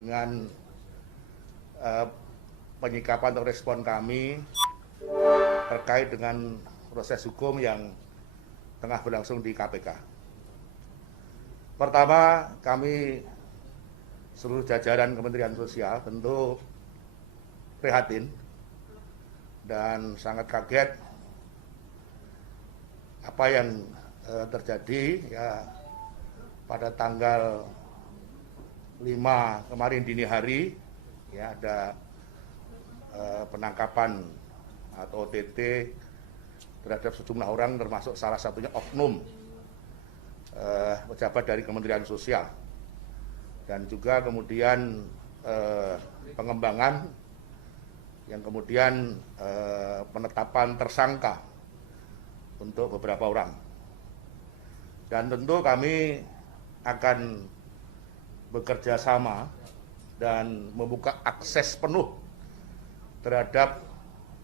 Dengan penyikapan atau respon kami terkait dengan proses hukum yang tengah berlangsung di KPK. Pertama, kami seluruh jajaran Kementerian Sosial tentu prihatin dan sangat kaget apa yang terjadi ya pada tanggal 5 kemarin dini hari ya ada penangkapan atau OTT terhadap sejumlah orang termasuk salah satunya oknum pejabat dari Kementerian Sosial dan juga kemudian pengembangan yang kemudian penetapan tersangka untuk beberapa orang. Dan tentu kami akan bekerja sama dan membuka akses penuh terhadap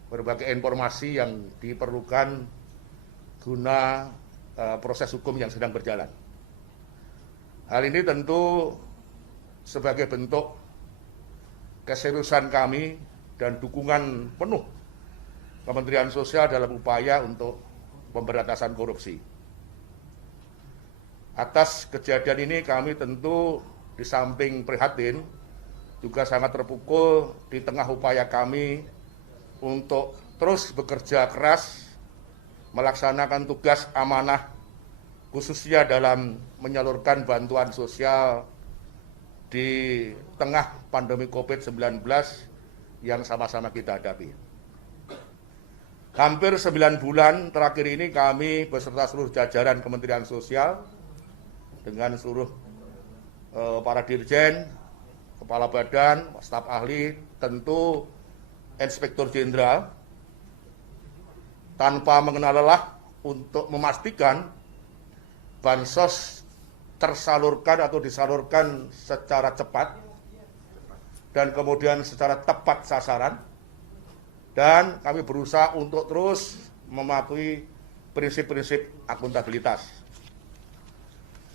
berbagai informasi yang diperlukan guna proses hukum yang sedang berjalan. Hal ini tentu sebagai bentuk keseriusan kami dan dukungan penuh Kementerian Sosial dalam upaya untuk pemberantasan korupsi. Atas kejadian ini kami tentu di samping prihatin, juga sangat terpukul di tengah upaya kami untuk terus bekerja keras, melaksanakan tugas amanah, khususnya dalam menyalurkan bantuan sosial di tengah pandemi COVID-19 yang sama-sama kita hadapi. Hampir 9 bulan terakhir ini kami beserta seluruh jajaran Kementerian Sosial dengan seluruh para dirjen, kepala badan, staf ahli, tentu inspektur jenderal tanpa mengenal lelah untuk memastikan bansos tersalurkan atau disalurkan secara cepat dan kemudian secara tepat sasaran, dan kami berusaha untuk terus mematuhi prinsip-prinsip akuntabilitas.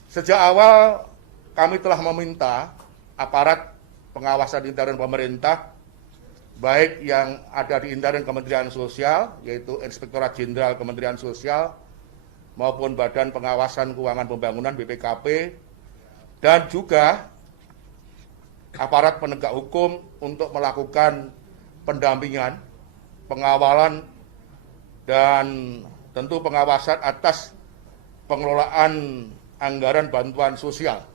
Sejak awal kami telah meminta aparat pengawasan intern pemerintah, baik yang ada di intern Kementerian Sosial, yaitu Inspektorat Jenderal Kementerian Sosial, maupun Badan Pengawasan Keuangan Pembangunan BPKP, dan juga aparat penegak hukum untuk melakukan pendampingan, pengawalan, dan tentu pengawasan atas pengelolaan anggaran bantuan sosial.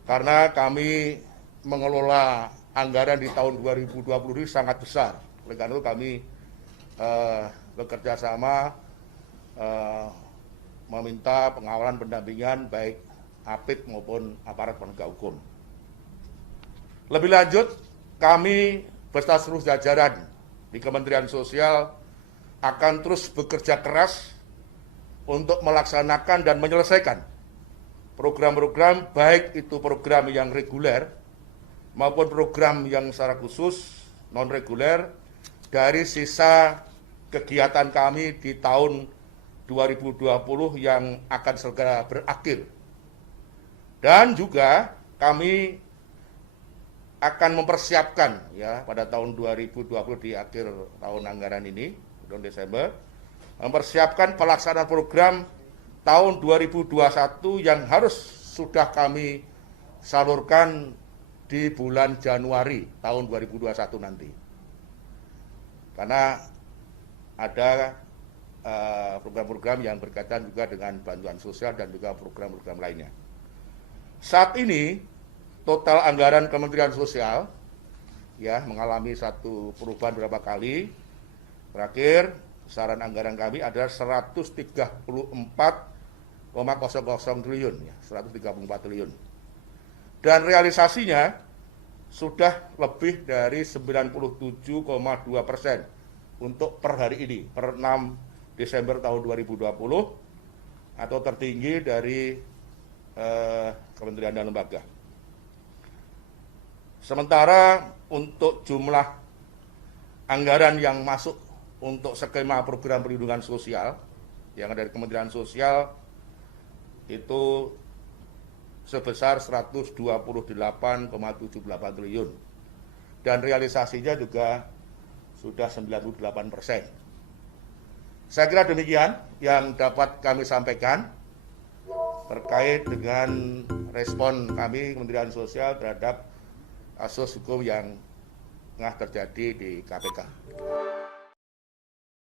Karena kami mengelola anggaran di tahun 2020 ini sangat besar. Oleh karena itu kami bekerja sama meminta pengawalan pendampingan baik APID maupun aparat penegak hukum. Lebih lanjut, kami beserta seluruh jajaran di Kementerian Sosial akan terus bekerja keras untuk melaksanakan dan menyelesaikan program-program, baik itu program yang reguler maupun program yang secara khusus non-reguler dari sisa kegiatan kami di tahun 2020 yang akan segera berakhir. Dan juga kami akan mempersiapkan ya pada tahun 2020 di akhir tahun anggaran ini, bulan Desember, mempersiapkan pelaksanaan program tahun 2021 yang harus sudah kami salurkan di bulan Januari tahun 2021 nanti. Karena ada program-program yang berkaitan juga dengan bantuan sosial dan juga program-program lainnya. Saat ini total anggaran Kementerian Sosial ya mengalami satu perubahan beberapa kali. Terakhir besaran anggaran kami adalah 134,00 triliun, ya, 134 triliun. Dan realisasinya sudah lebih dari 97,2% untuk per hari ini, per 6 Desember tahun 2020, atau tertinggi dari kementerian dan lembaga. Sementara untuk jumlah anggaran yang masuk untuk skema program perlindungan sosial yang ada dari Kementerian Sosial itu sebesar 128,78 triliun. Dan realisasinya juga sudah 98%. Saya kira demikian yang dapat kami sampaikan terkait dengan respon kami Kementerian Sosial terhadap kasus hukum yang tengah terjadi di KPK.